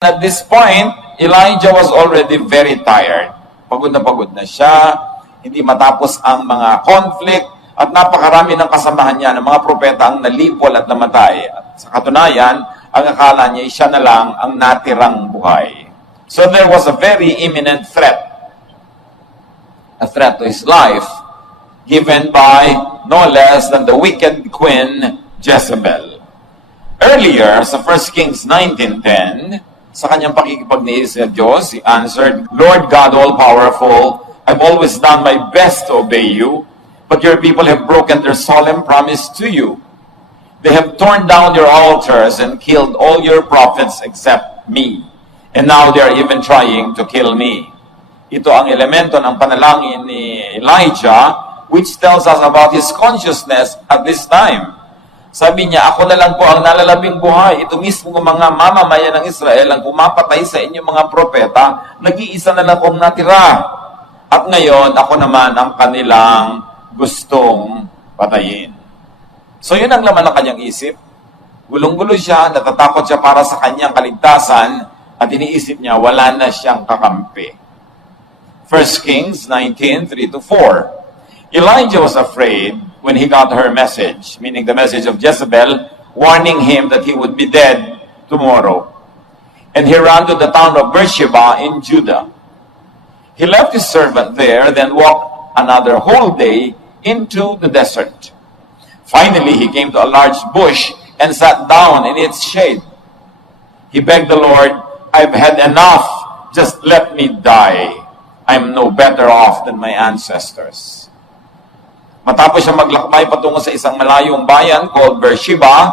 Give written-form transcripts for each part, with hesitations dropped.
At this point, Elijah was already very tired. Pagod na siya, hindi matapos ang mga conflict, at napakarami ng kasamahan niya ng mga propeta ang nalipol at namatay. At sa katunayan, ang akala niya, siya na lang ang natirang buhay. So there was a very imminent threat. A threat to his life, given by no less than the wicked queen Jezebel. Earlier, sa 1 Kings 19:10, sa kanyang pakikipagniis sa Diyos, he answered, Lord God all-powerful, I've always done my best to obey you, but your people have broken their solemn promise to you. They have torn down your altars and killed all your prophets except me. And now they are even trying to kill me. Ito ang elemento ng panalangin ni Elijah, which tells us about his consciousness at this time. Sabi niya, ako na lang po ang nalalabing buhay. Ito mismo ng mga mamamayan ng Israel ang pumapatay sa inyong mga propeta. Nag-iisa na lang akong natira. At ngayon, ako naman ang kanilang gustong patayin. So yun ang laman ng kanyang isip. Gulong-gulo siya, natatakot siya para sa kanyang kaligtasan, at iniisip niya, wala na siyang kakampi. 1 Kings 19:3-4. Elijah was afraid when he got her message, meaning the message of Jezebel, warning him that he would be dead tomorrow. And he ran to the town of Beersheba in Judah. He left his servant there, then walked another whole day into the desert. Finally, he came to a large bush and sat down in its shade. He begged the Lord, I've had enough. Just let me die. I'm no better off than my ancestors. Matapos siya maglakbay patungo sa isang malayong bayan called Beersheba,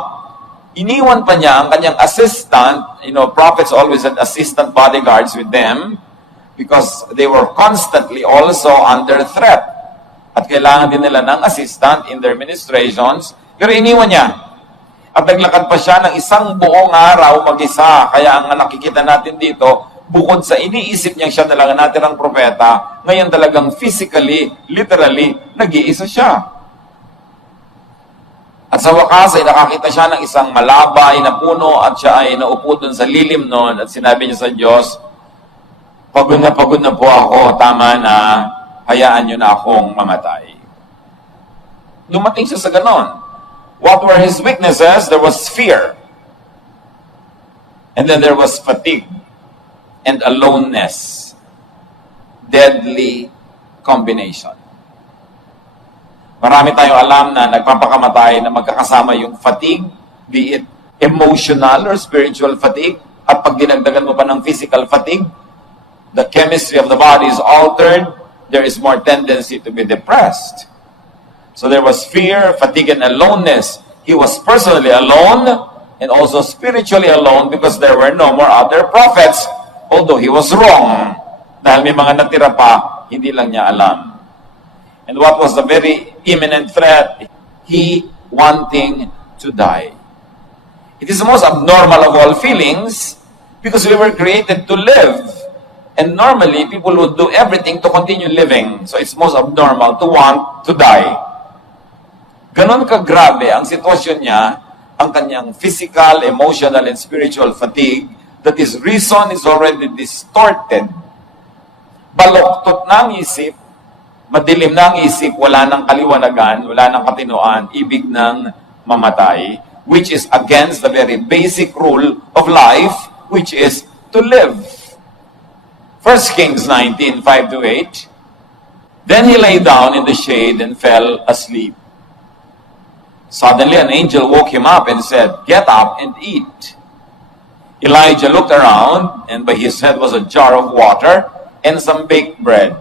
iniwan pa niya ang kanyang assistant. Prophets always had assistant bodyguards with them because they were constantly also under threat. At kailangan din nila ng assistant in their ministrations. Pero iniwan niya. At naglakad pa siya ng isang buong araw mag-isa. Kaya ang nakikita natin dito, bukod sa iniisip niya siya talaga natirang propeta, ngayon talagang physically, literally, nag-iisa siya. At sa wakas ay nakakita siya ng isang malabay na puno at siya ay naupo dun sa lilim nun at sinabi niya sa Diyos, pagod na po ako, tama na, hayaan niyo na akong mamatay. Dumating siya sa ganon. What were his weaknesses? There was fear. And then there was fatigue. And aloneness. Deadly combination. Marami tayong alam na nagpapakamatay na magkakasama yung fatigue, be it emotional or spiritual fatigue, at pag dinagdagan mo pa ng physical fatigue, the chemistry of the body is altered, there is more tendency to be depressed. So there was fear, fatigue, and aloneness. He was personally alone and also spiritually alone because there were no more other prophets. Although he was wrong, dahil may mga natira pa, hindi lang niya alam. And what was the very imminent threat? He wanting to die. It is the most abnormal of all feelings because we were created to live. And normally, people would do everything to continue living. So it's most abnormal to want to die. Ganon kagrabe ang sitwasyon niya, ang kanyang physical, emotional, and spiritual fatigue, that his reason is already distorted. Baloktot na ang isip, madilim na ang isip, wala nang kaliwanagan, wala nang katinoan, ibig ng mamatay, which is against the very basic rule of life, which is to live. 1 Kings 19:5-8. Then he lay down in the shade and fell asleep. Suddenly an angel woke him up and said, Get up and eat. Elijah looked around, and by his head was a jar of water and some baked bread.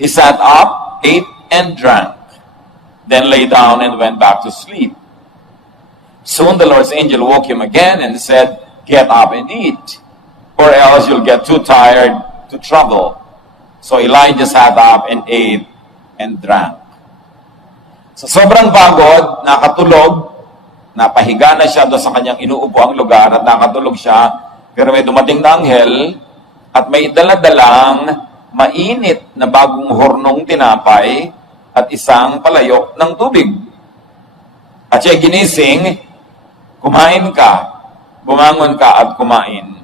He sat up, ate, and drank, then lay down and went back to sleep. Soon the Lord's angel woke him again and said, Get up and eat, or else you'll get too tired to travel. So Elijah sat up and ate and drank. Sa sobrang pagod, nakatulog, napahiga na siya doon sa kanyang inuupo ang lugar at nakatulog siya, pero may dumating na anghel at may daladalang mainit na bagong hornong tinapay at isang palayok ng tubig. At siya ginising, kumain ka, bumangon ka at kumain.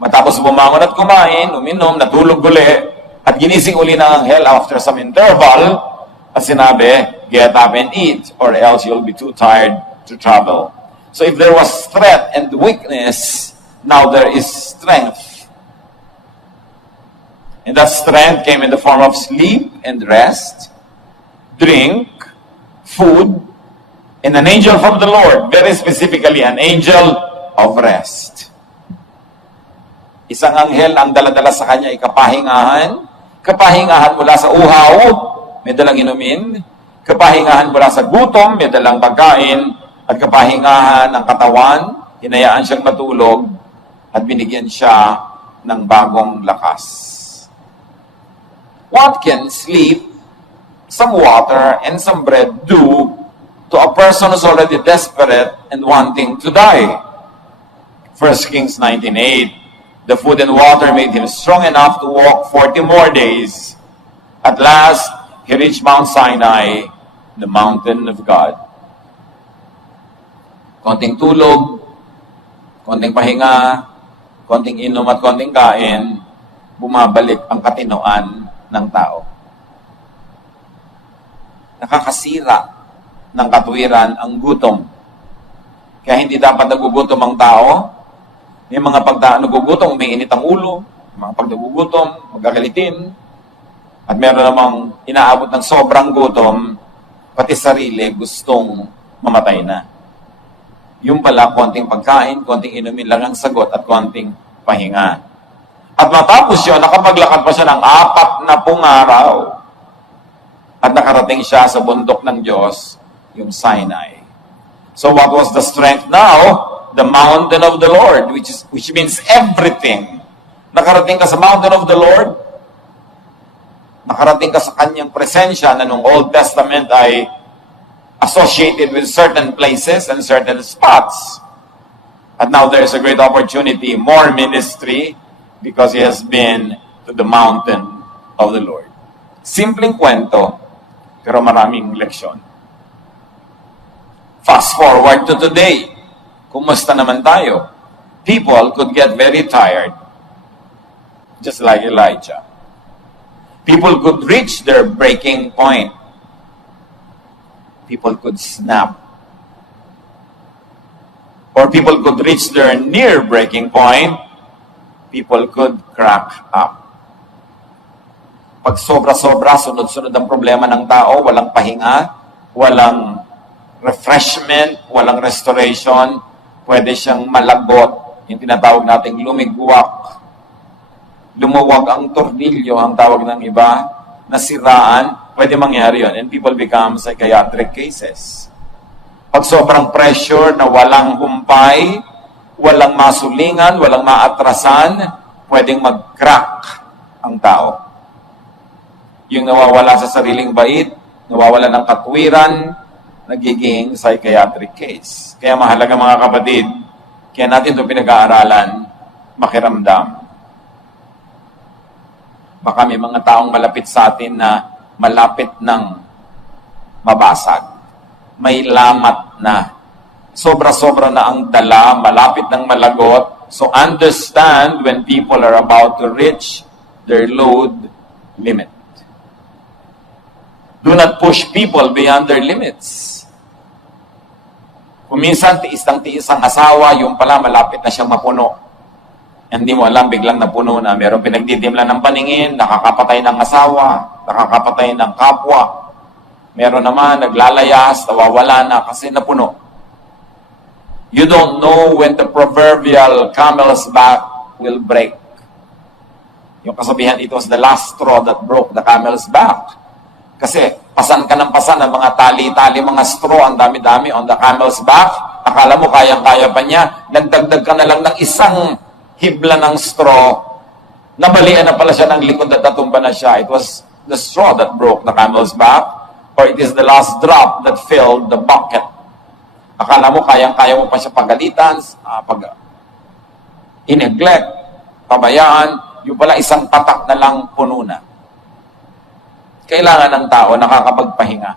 Matapos bumangon at kumain, uminom, natulog uli, at ginising uli ng anghel after some interval, at sinabi, get up and eat, or else you'll be too tired to travel. So if there was threat and weakness, now there is strength. And that strength came in the form of sleep and rest, drink, food, and an angel from the Lord, very specifically an angel of rest. Isang anghel ang daladala sa kanya ay kapahingahan mula sa uhaw, may dalang inumin, kapahingahan mula sa gutom, may dalang pagkain, at kapahingahan ng katawan, hinayaan siyang matulog, at binigyan siya ng bagong lakas. What can sleep, some water, and some bread do to a person who's already desperate and wanting to die? 1 Kings 19:8. The food and water made him strong enough to walk 40 more days. At last, he reached Mount Sinai, the mountain of God. Konting tulog, konting pahinga, konting inom at konting kain, bumabalik ang katinoan ng tao. Nakakasira ng katwiran ang gutom. Kaya hindi dapat nagugutom ang tao. May mga nagugutom, umiinit ang ulo. Mga pag nagugutom, magkakalitin. At meron namang inaabot ng sobrang gutom, pati sarili gustong mamatay na. Yung pala, konting pagkain, konting inumin lang ang sagot at konting pahinga. At matapos yun, nakapaglakad pa siya ng 40 araw. At nakarating siya sa bundok ng Diyos, yung Sinai. So what was the strength now? The mountain of the Lord, which means everything. Nakarating ka sa mountain of the Lord, nakarating ka sa kanyang presensya na nung Old Testament ay associated with certain places and certain spots. And now there's a great opportunity, more ministry, because he has been to the mountain of the Lord. Simpleng kwento, pero maraming leksyon. Fast forward to today. Kumusta naman tayo? People could get very tired, just like Elijah. People could reach their breaking point. People could snap. Or people could reach their near breaking point. People could crack up. Pag sobra-sobra, sunod-sunod ang problema ng tao, walang pahinga, walang refreshment, walang restoration, pwede siyang malagot, yung tinatawag nating lumigwak. Lumuwag ang tornilyo, ang tawag ng iba, nasiraan, pwede mangyari yun. And people become psychiatric cases. Pag sobrang pressure na walang humpay, walang masulingan, walang maatrasan, pwedeng mag-crack ang tao. Yung nawawala sa sariling bait, nawawala ng katwiran, nagiging psychiatric case. Kaya mahalaga mga kapatid, kaya natin ito pinag-aaralan, makiramdam. Baka may mga taong malapit sa atin na malapit ng mabasag. May lamat na. Sobra-sobra na ang dala, malapit ng malagot. So understand when people are about to reach their load limit. Do not push people beyond their limits. Kung minsan, tiis ang asawa, yung pala malapit na siyang mapuno. Hindi mo alam, biglang napuno na. Meron pinagdidimla ng paningin, nakakapatay ng asawa, nakakapatay ng kapwa. Meron naman, naglalayas, nawawala na kasi napuno. You don't know when the proverbial camel's back will break. Yung kasabihan, it was the last straw that broke the camel's back. Kasi pasan ka ng pasan ng mga tali-tali, mga straw, ang dami-dami on the camel's back. Akala mo kayang-kaya pa niya. Nagdagdag ka na lang ng isang hibla ng straw. Nabalian na pala siya ng likod at natumba na siya. It was the straw that broke the camel's back, or it is the last drop that filled the bucket. Akala mo kayang-kaya mo pa siya pagalitan, i-neglect, pabayaan, yung pala isang patak na lang puno na. Kailangan ng tao nakakapagpahinga.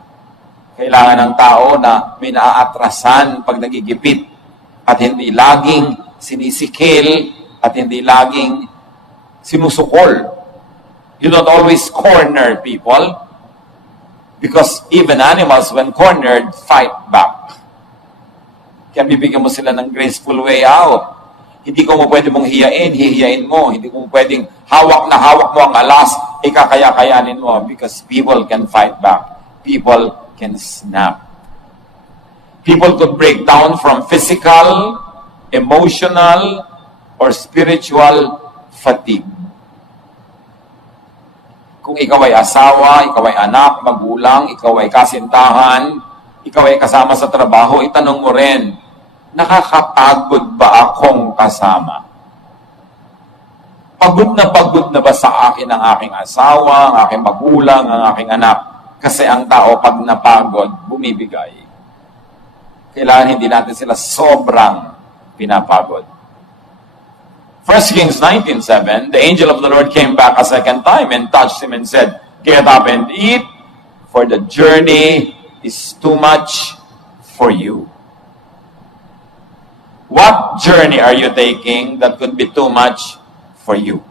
Kailangan ng tao na may naaatrasan pag nagigipit at hindi laging sinisikil at hindi laging sinusukol. You don't always corner people because even animals, when cornered, fight back. Kaya bibigyan mo sila ng graceful way out. Hindi ko mo pwede mong hihiyain mo. Hindi ko mo pwedeng hawak na hawak mo ang alas, ikakaya-kayanin mo because people can fight back. People can snap. People could break down from physical, emotional, or spiritual fatigue. Kung ikaw ay asawa, ikaw ay anak, magulang, ikaw ay kasintahan, ikaw ay kasama sa trabaho, itanong mo rin, nakakapagod ba akong kasama? Pagod na ba sa akin ang aking asawa, ang aking magulang, ang aking anak? Kasi ang tao pag napagod, bumibigay. Kailangan hindi natin sila sobrang pinapagod. 1 Kings 19:7, the angel of the Lord came back a second time and touched him and said, "Get up and eat, for the journey is too much for you." What journey are you taking that could be too much for you?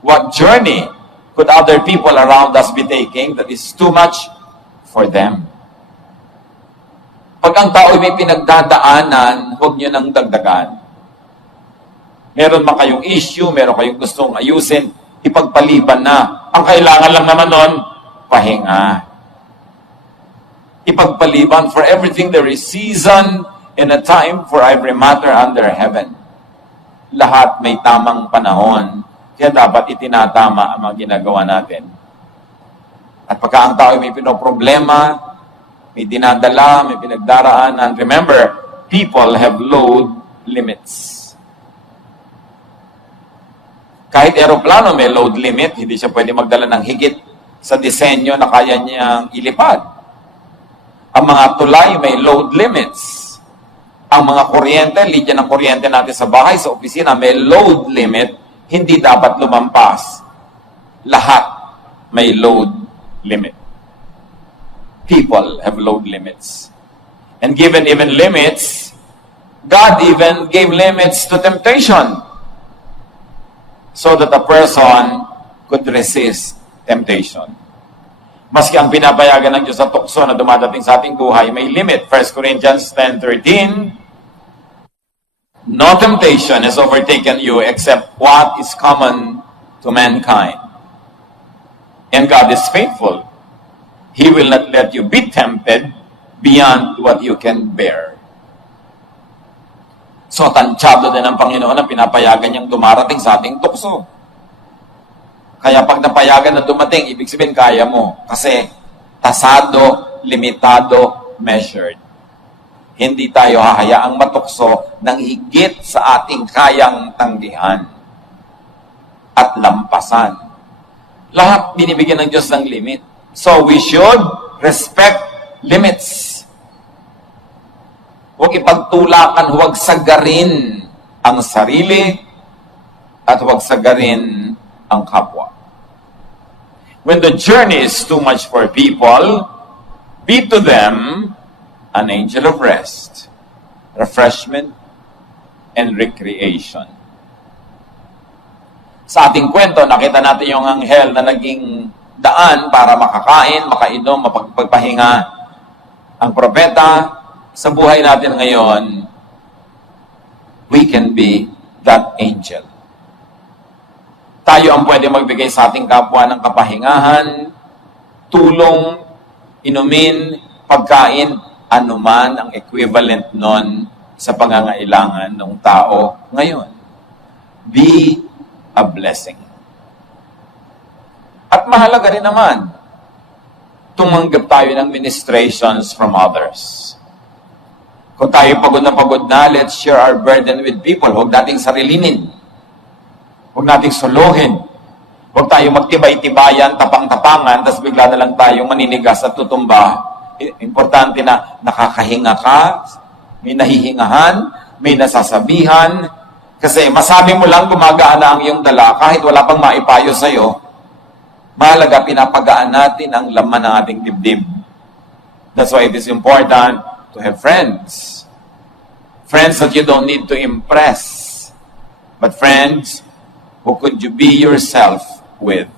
What journey could other people around us be taking that is too much for them? Pag ang tao may pinagdadaanan, huwag nyo nang dagdagan. Meron man kayong issue, meron kayong gustong ayusin, ipagpaliban na. Ang kailangan lang naman nun, pahinga. Ipagpaliban, for everything there is season and a time for every matter under heaven. Lahat may tamang panahon, kaya dapat itinatama ang mga ginagawa natin. At pagka ang tao may pinoproblema, may dinadala, may pinagdaraanan, remember, people have load limits. Kahit aeroplano may load limit, hindi siya pwede magdala ng higit sa disenyo na kaya niyang ilipad. Ang mga tulay may load limits. Ang mga kuryente, linya ng kuryente natin sa bahay, sa opisina, may load limit, hindi dapat lumampas. Lahat may load limit. People have load limits. And given even limits, God even gave limits to temptation, so that a person could resist temptation. Maski ang pinapayagan ng Diyos sa tukso na dumadating sa ating buhay, may limit. 1 Corinthians 10:13, "No temptation has overtaken you except what is common to mankind. And God is faithful. He will not let you be tempted beyond what you can bear." So, tansyado din ang Panginoon na pinapayagan niyang dumarating sa ating tukso. Kaya pag napayagan na dumating, ibig sabihin kaya mo. Kasi tasado, limitado, measured. Hindi tayo hahayaang matukso ng higit sa ating kayang tanggihan at lampasan. Lahat binibigyan ng Diyos ng limit. So, we should respect limits. Huwag ipagtulakan, huwag sagarin ang sarili at huwag sagarin ang kapwa. When the journey is too much for people, be to them an angel of rest, refreshment, and recreation. Sa ating kwento, nakita natin yung anghel na naging daan para makakain, makainom, mapagpahinga. Ang propeta, sa buhay natin ngayon, we can be that angel. Tayo ang pwede magbigay sa ating kapwa ng kapahingahan, tulong, inumin, pagkain, anuman ang equivalent nun sa pangangailangan ng tao ngayon. Be a blessing. At mahalaga rin naman, tumanggap tayo ng ministrations from others. Kung tayo pagod na, let's share our burden with people. Huwag nating sarilinin. Huwag nating suluhin. Huwag tayo magtibay-tibayan, tapang-tapangan, tapos bigla na lang tayong maninigas at tutumba. Importante na nakakahinga ka, may nahihingahan, may nasasabihan, kasi masabi mo lang gumagaan na ang iyong dala, kahit wala pang maipayo sa'yo. Mahalaga, pinapagaan natin ang laman ng ating dibdib. That's why it is important to have friends. Friends that you don't need to impress. But friends, who could you be yourself with?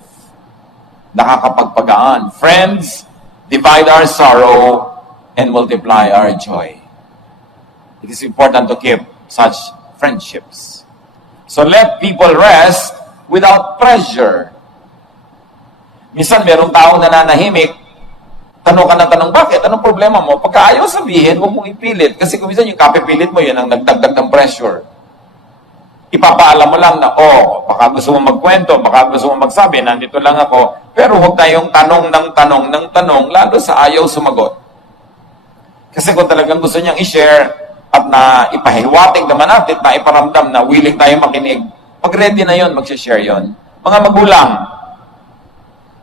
Nakakapagpagaan. Friends, divide our sorrow and multiply our joy. It is important to keep such friendships. So let people rest without pressure. Minsan merong taong nananahimik, tanong ka ng tanong, bakit? Anong problema mo? Pagka ayaw sabihin, huwag mong ipilit. Kasi kung minsan yung kapipilit mo, yun ang nagdagdag ng pressure. Ipapaalam mo lang na, baka gusto mo magkwento, baka gusto mo magsabi, nandito lang ako. Pero huwag tayong tanong ng tanong, lalo sa ayaw sumagot. Kasi kung talagang gusto niyang i-share at na ipahiwatig naman natin, na iparamdam na willing tayo makinig, pag ready na yon, mag-share yon. Mga magulang,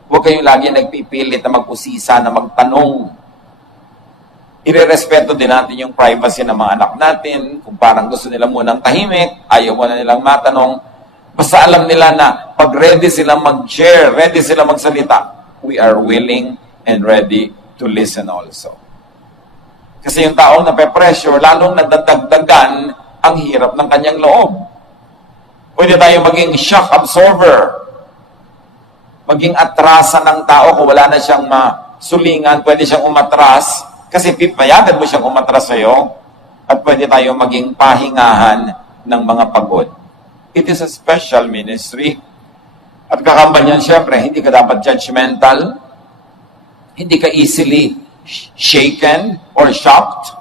huwag kayong lagi nagpipilit na mag-usisa, na magtanong. Irerespeto din natin yung privacy ng mga anak natin. Kung parang gusto nila munang tahimik, ayaw mo na nilang matanong. Basta alam nila na pag ready sila mag-share, ready sila magsalita, we are willing and ready to listen also. Kasi yung taong nape-pressure, lalong nadadagdagan ang hirap ng kanyang loob. Pwede tayo maging shock absorber. Maging atrasan ng tao kung wala na siyang masulingan, pwede siyang umatras. Kasi pipayagan mo siyang umatras sa'yo at pwede tayo maging pahingahan ng mga pagod. It is a special ministry. At kakampanyan, syempre, hindi ka dapat judgmental. Hindi ka easily shaken or shocked.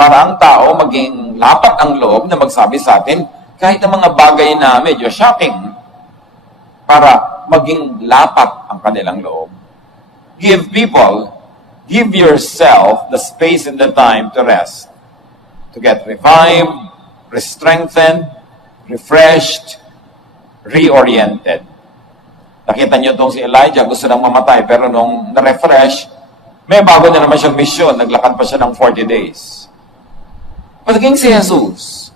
Para ang tao maging lapat ang loob na magsabi sa atin kahit ang mga bagay na medyo shocking. Para maging lapat ang kanilang loob. Give yourself the space and the time to rest, to get revived, re-strengthened, refreshed, reoriented. Nakita niyo itong si Elijah, gusto nang mamatay, pero nung na-refresh, may bago na naman siyang mission, naglakad pa siya ng 40 days. Pagdating si Jesus,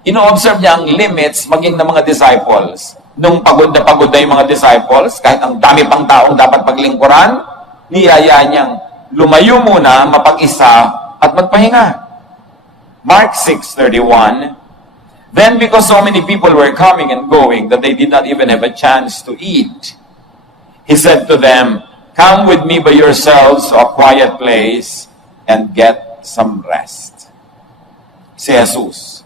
ino-observe niya ang limits maging ng mga disciples. Nung pagod na yung mga disciples, kahit ang dami pang taong dapat paglingkuran, niyaya niyang lumayo muna, mapag-isa, at magpahinga. Mark 6:31, then because so many people were coming and going that they did not even have a chance to eat, he said to them, come with me by yourselves to a quiet place and get some rest. Si Jesus.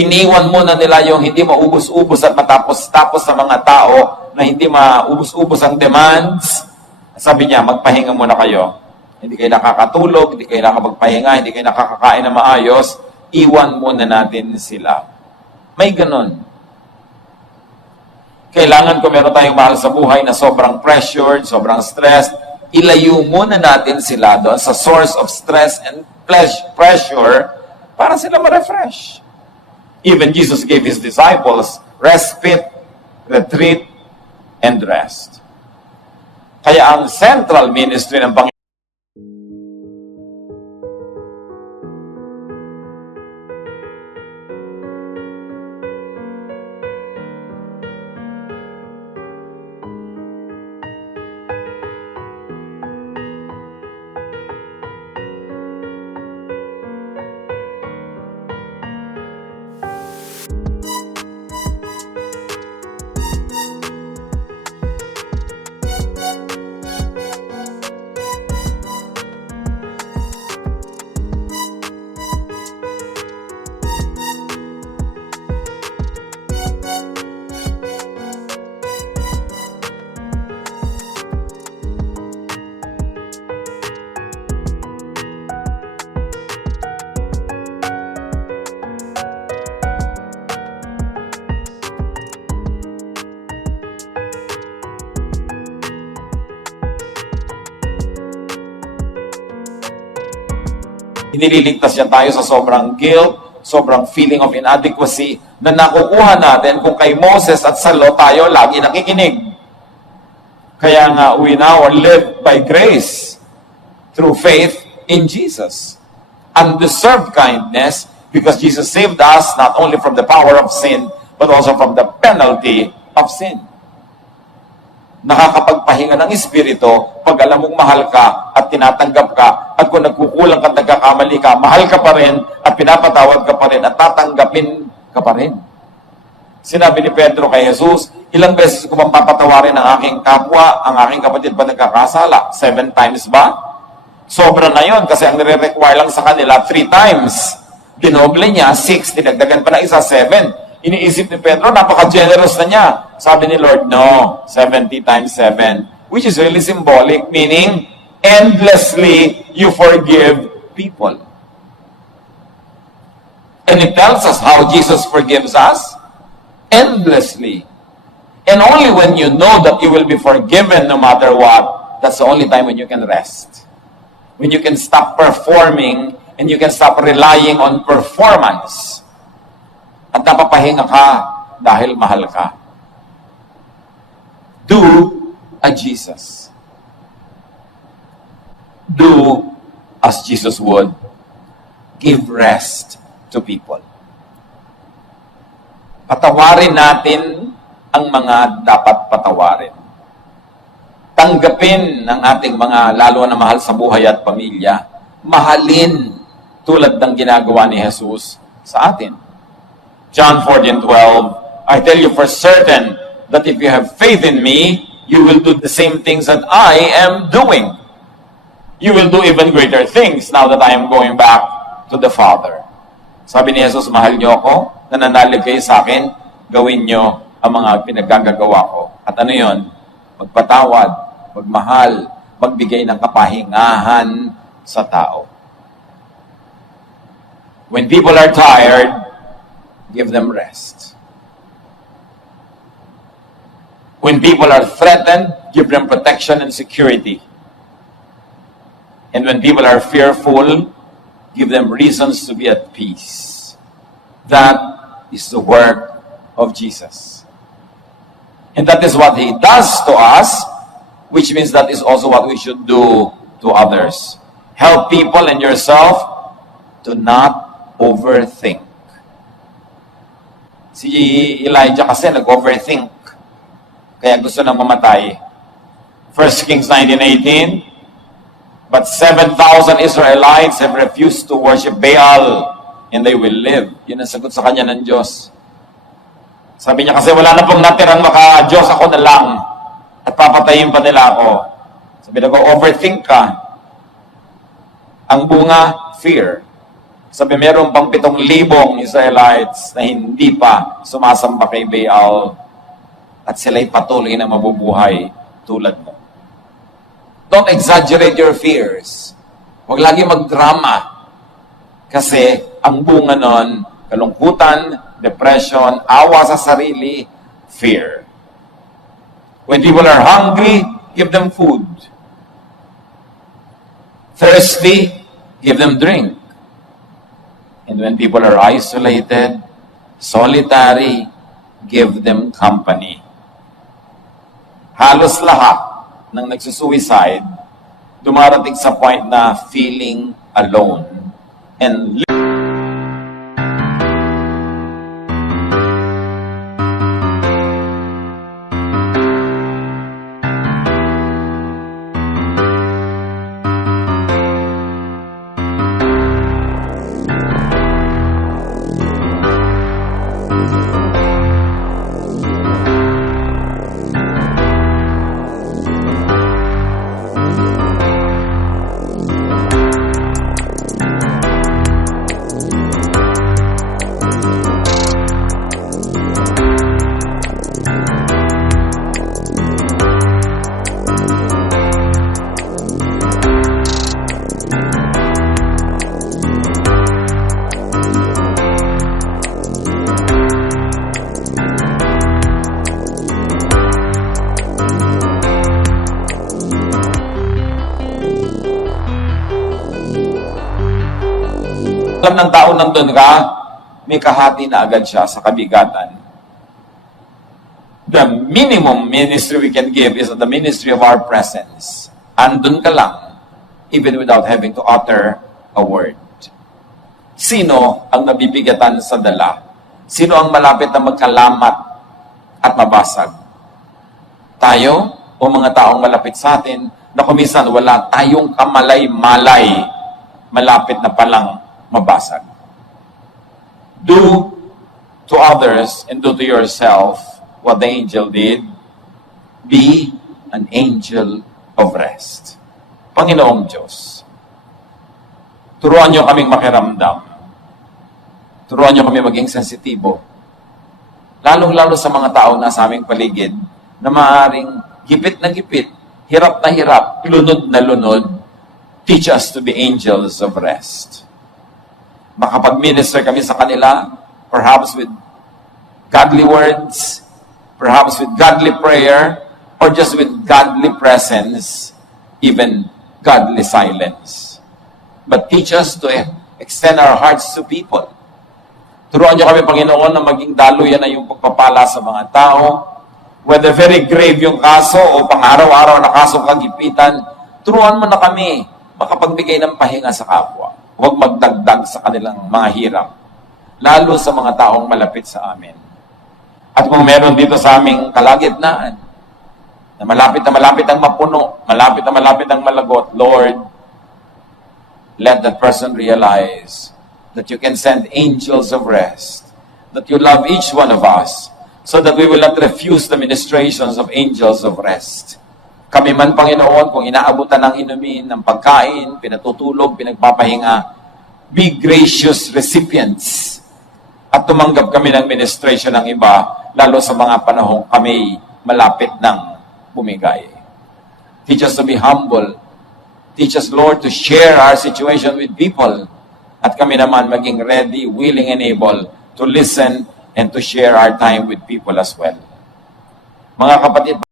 Iniwan muna nila yung hindi maubos-ubos at matapos-tapos sa mga tao na hindi maubos-ubos ang demands. Sabi niya, magpahinga muna kayo. Hindi kayo nakakatulog, hindi kayo nakapagpahinga, hindi kayo nakakakain na maayos. Iwan muna natin sila. May ganun. Kailangan kung meron tayong mahal sa buhay na sobrang pressured, sobrang stressed, ilayo muna natin sila doon sa source of stress and pressure para sila ma-refresh. Even Jesus gave His disciples respite, retreat, and rest. Kaya ang central ministry ng Panginoon, nililigtas niya tayo sa sobrang guilt, sobrang feeling of inadequacy na nakukuha natin kung kay Moses at sa law tayo lagi nakikinig. Kaya nga, we now live by grace through faith in Jesus. Undeserved kindness because Jesus saved us not only from the power of sin, but also from the penalty of sin. Nakakapagpahinga ng Espiritu pag alam mong mahal ka at tinatanggap ka at kung nagkukulang ka, nagkakamali ka, mahal ka pa rin at pinapatawad ka pa rin at tatanggapin ka ka pa rin. Sinabi ni Pedro kay Jesus, ilang beses ko bang papatawarin ang aking kapwa, ang aking kapatid pa nagkakasala? 7 times ba? Sobra na yon kasi ang nire-require lang sa kanila 3 times. Dinoble niya, 6, dinagdagan pa na isa, 7. Iniisip ni Pedro, napaka-generous na niya. Sabi ni Lord, no, 70 times 7. Which is really symbolic, meaning, endlessly you forgive people. And it tells us how Jesus forgives us. Endlessly. And only when you know that you will be forgiven no matter what, that's the only time when you can rest. When you can stop performing and you can stop relying on performance. At napapahinga ka dahil mahal ka. Do as Jesus. Do as Jesus would. Give rest to people. Patawarin natin ang mga dapat patawarin. Tanggapin ng ating mga lalo na mahal sa buhay at pamilya. Mahalin tulad ng ginagawa ni Jesus sa atin. John 14:12, I tell you for certain that if you have faith in me, you will do the same things that I am doing. You will do even greater things now that I am going back to the Father. Sabi ni Jesus, mahal niyo ako, nananalig kayo sa akin, gawin niyo ang mga pinagagagawa ko. At ano yon? Magpatawad, magmahal, magbigay ng kapahingahan sa tao. When people are tired, give them rest. When people are threatened, give them protection and security. And when people are fearful, give them reasons to be at peace. That is the work of Jesus. And that is what He does to us, which means that is also what we should do to others. Help people and yourself to not overthink. Si Elijah kasi nag-overthink. Kaya gusto nang mamatay. 1 Kings 19:18, but 7,000 Israelites have refused to worship Baal, and they will live. Yun ang sagot sa kanya ng Diyos. Sabi niya kasi wala na pong natirang maka-Diyos, ako na lang. At papatayin pa nila ako. Sabi na ko, overthink ka. Ang bunga, fear. Sabi meron pang 7,000 Israelites na hindi pa sumasamba kay Baal. At sila'y patuloy na mabubuhay tulad mo. Don't exaggerate your fears. Huwag lagi magdrama. Kasi ang bunga nun, kalungkutan, depression, awa sa sarili, fear. When people are hungry, give them food. Thirsty, give them drink. And when people are isolated, solitary, give them company. Halos lahat ng nagsusuicide, dumarating sa point na feeling alone and alam ng tao nandun ka, may kahati na agad siya sa kabigatan. The minimum ministry we can give is the ministry of our presence. Andun ka lang, even without having to utter a word. Sino ang nabibigatan sa dala? Sino ang malapit na magkalamat at mabasag? Tayo o mga taong malapit sa atin na kuminsan wala tayong kamalay-malay, malapit na palang mabasag. Do to others and do to yourself what the angel did. Be an angel of rest. Panginoong Diyos, turuan niyo kaming makiramdam. Turuan niyo kami maging sensitibo. Lalong-lalo sa mga tao na sa aming paligid na maaaring gipit na gipit, hirap na hirap, lunod na lunod. Teach us to be angels of rest. Makapag-minister kami sa kanila, perhaps with godly words, perhaps with godly prayer, or just with godly presence, even godly silence. But teach us to extend our hearts to people. Turuan niyo kami, Panginoon, na maging daluyan na yung pagpapala sa mga tao. Whether very grave yung kaso o pang-araw-araw na kasong kagipitan, turuan mo na kami makapagbigay ng pahinga sa kapwa. Huwag magdagdag sa kanilang mga hirap, lalo sa mga taong malapit sa amin. At kung meron dito sa aming kalagitnaan, na malapit ang mapuno, malapit ang malagot, Lord, let that person realize that you can send angels of rest, that you love each one of us, so that we will not refuse the ministrations of angels of rest. Kami man, Panginoon, kung inaabutan ng inumin, ng pagkain, pinatutulog, pinagpapahinga, be gracious recipients. At tumanggap kami ng ministration ng iba, lalo sa mga panahong kami malapit ng bumigay. Teach us to be humble. Teach us, Lord, to share our situation with people. At kami naman maging ready, willing, and able to listen and to share our time with people as well. Mga kapatid,